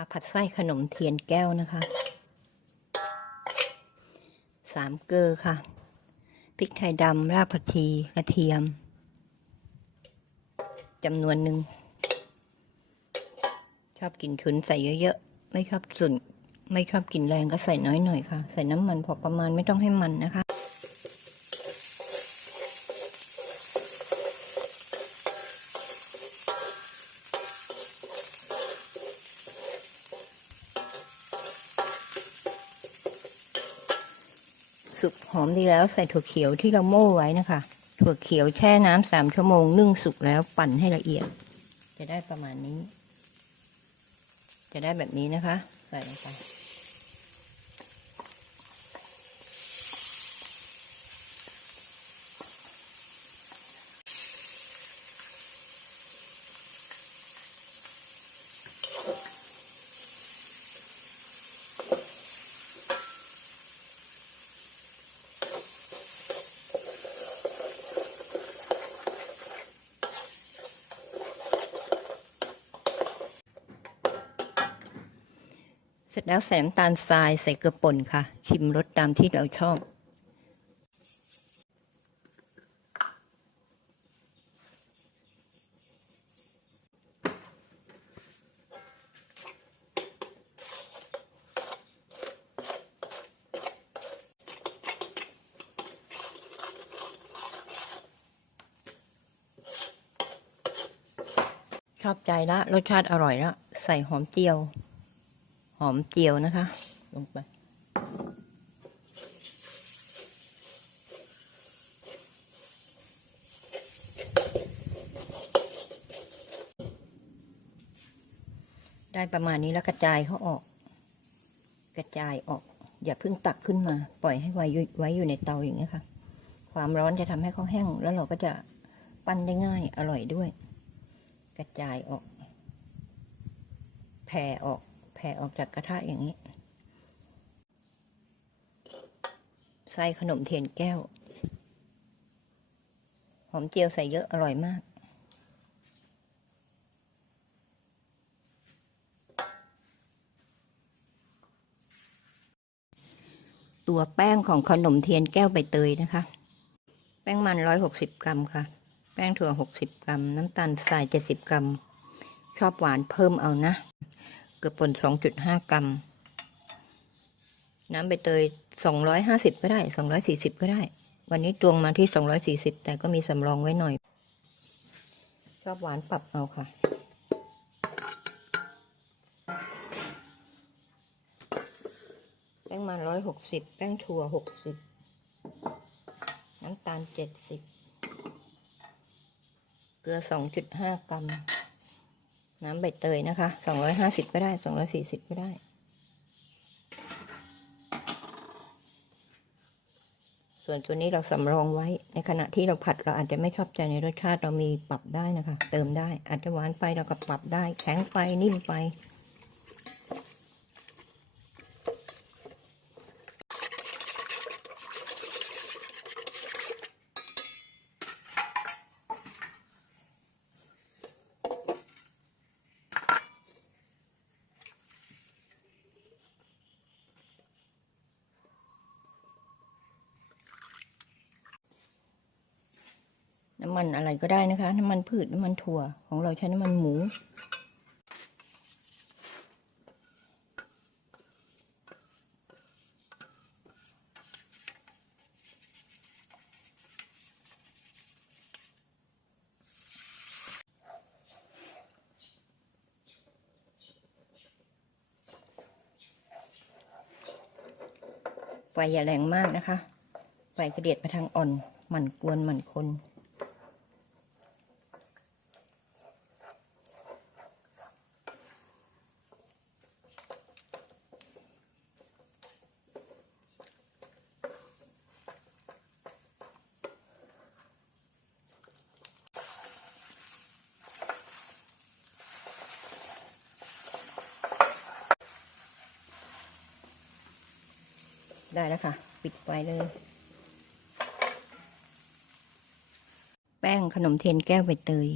าผัดไส้ขนมเทียนแก้วนะคะสามเกลือค่ะ พริกไทยดำ รากผักชีกระเทียมจำนวนหนึ่ง ชอบกินฉุนใส่เยอะๆ ไม่ชอบสุนไม่ชอบกินแรงก็ใส่น้อยหน่อยค่ะ ใส่น้ำมันพอประมาณไม่ต้องให้มันนะคะ สุกหอมดี แล้วใส่ถั่วเขียวที่เราโม่ไว้นะคะ ถั่วเขียวแช่น้ำสามชั่วโมงนึ่งสุกแล้วปั่นให้ละเอียด จะได้ประมาณนี้ จะได้แบบนี้นะคะ ใส่ลงไป สร็จแล้วใส่น้ำตาลทรายใส่เกลือป่นค่ะ ชิมรสตามที่เราชอบ ชอบใจละรสชาติอร่อยละใส่หอมเจียว หอมเจียวนะคะ ลงไป ได้ประมาณนี้แล้วกระจายเขาออก กระจายออก อย่าเพิ่งตักขึ้นมา ปล่อยให้ไว้อยู่ไว้อยู่ในเตาอย่างนี้ค่ะ ความร้อนจะทำให้เขาแห้ง แล้วเราก็จะปั้นได้ง่ายอร่อยด้วย กระจายออก แผ่ออก แผ่ออกจากกระทะอย่างนี้ ใส่ขนมเทียนแก้ว หอมเจียวใส่เยอะอร่อยมากตัวแป้งของขนมเทียนแก้วใบเตยนะคะ แป้งมันร้อยหกสิบกรัมค่ะ แป้งถั่วหกสิบกรัม น้ำตาลทรายเจ็ดสิบกรัม ชอบหวานเพิ่มเอานะ ลือป่นสองจุดห้ากรัม น้ำใบเตยสองร้อยห้าสิบก็ได้สองร้อยสี่สิบก็ได้ วันนี้ตวงมาที่สองร้อยสี่สิบแต่ก็มีสำรองไว้หน่อย ชอบหวานปรับเอาค่ะ แป้งมันร้อยหกสิบแป้งถั่วหกสิบน้ำตาลเจ็ดสิบเกลือสองจุดห้ากรัม น้ำใบเตยนะคะสองร้อยห้าสิบก็ได้สองร้อยสี่สิบก็ได้ ส่วนตัวนี้เราสำรองไว้ ในขณะที่เราผัดเราอาจจะไม่ชอบใจในรสชาติเรามีปรับได้นะคะ เติมได้ อาจจะหวานไปเราก็ปรับได้ แข็งไปนิ่มไป น้ำมันอะไรก็ได้นะคะ น้ำมันพืชน้ำมันถั่ว ของเราใช้น้ำมันหมูไฟอย่าแรงมากนะคะ ไฟกระเดียดไปทางอ่อน หมั่นกวนหมั่นคน ได้แล้วค่ะ ปิดไฟเลย แป้งขนมเทียนแก้วใบเตย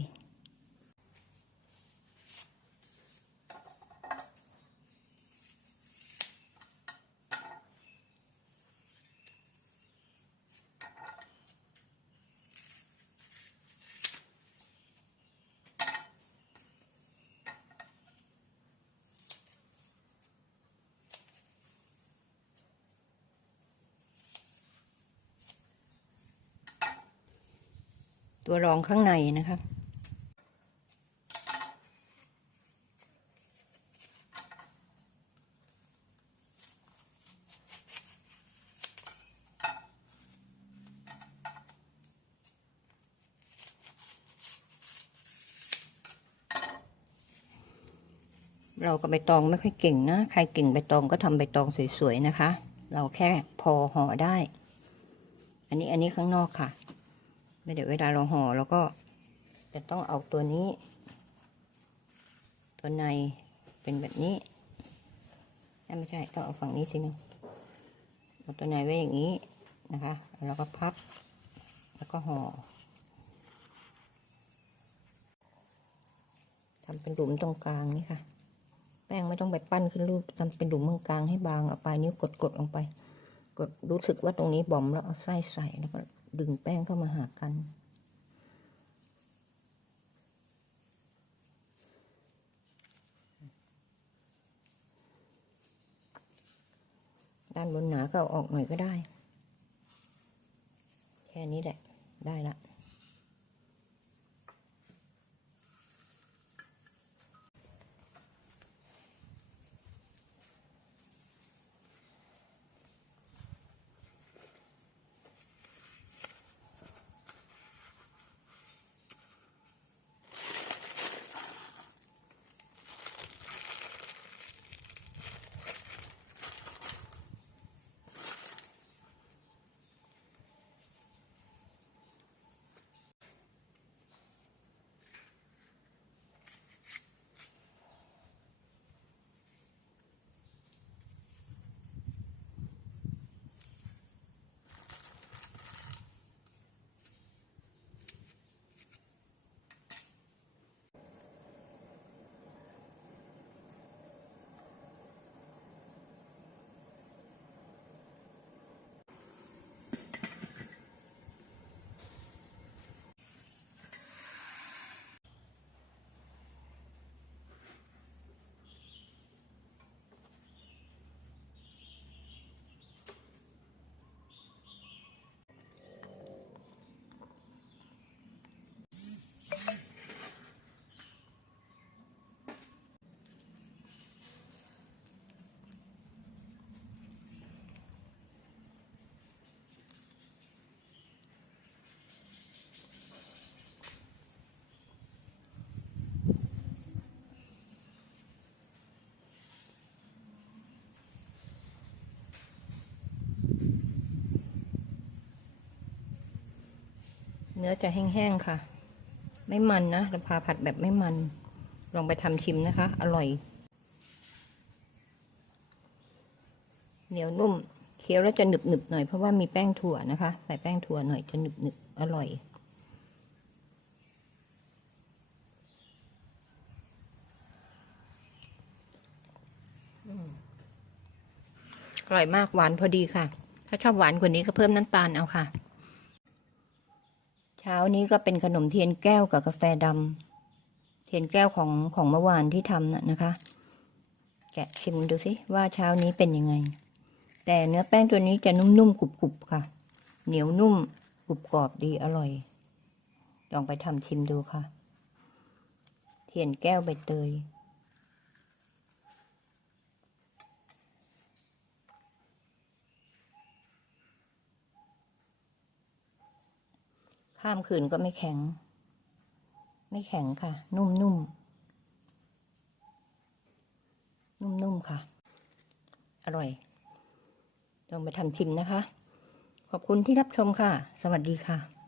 ตัวรองข้างในนะคะเรากับใบตองไม่ค่อยเก่งนะ ใครเก่งใบตองก็ทำใบตองสวยๆนะคะ เราแค่พอห่อได้ อันนี้อันนี้ข้างนอกค่ะ เดี๋ยวเวลาเราห่อเราก็จะต้องเอาตัวนี้ ตัวในเป็นแบบนี้ไม่ใช่ต้องเอาฝั่งนี้สินึงเอาตัวในไว้อย่างนี้นะคะแล้วก็พับ แล้วก็ห่อทำเป็นหลุมตรงกลางนี่ค่ะ แป้งไม่ต้องไปปั้นขึ้นรูปทำเป็นหลุมตรงกลางให้บางเอาปลายนิ้วกดกดลงไป กดรู้สึกว่าตรงนี้บอมแล้วเอาไส้ใส่แล้วก็ ดึงแป้งเข้ามาหากัน ด้านบนหนาก็ออกหน่อยก็ได้ แค่นี้แหละ ได้ละ เนื้อจะแห้งๆค่ะ ไม่มันนะเราพาผัดแบบไม่มัน ลองไปทำชิมนะคะ อร่อย เหนียวนุ่ม เคี้ยวแล้วจะหนึบหนึบๆหน่อยเพราะว่ามีแป้งถั่วนะคะ ใส่แป้งถั่วหน่อยจะหนึบหนึบๆอร่อยอร่อยมากหวานพอดีค่ะ ถ้าชอบหวานกว่านี้ก็เพิ่มน้ำตาลเอาค่ะ เช้านี้ก็เป็นขนมเทียนแก้วกับกาแฟดำเทียนแก้วของของเมื่อวานที่ทำน่ะนะคะ แกะชิมดูสิว่าเช้านี้เป็นยังไง แต่เนื้อแป้งตัวนี้จะนุ่มๆกรุบๆค่ะ เหนียวนุ่มกรุบกรอบดีอร่อย ลองไปทำชิมดูค่ะ เทียนแก้วใบเตย ข้ามคืนก็ไม่แข็ง ไม่แข็งค่ะ นุ่มๆนุ่มๆค่ะ อร่อย ลองไปทำชิมนะคะ ขอบคุณที่รับชมค่ะ สวัสดีค่ะ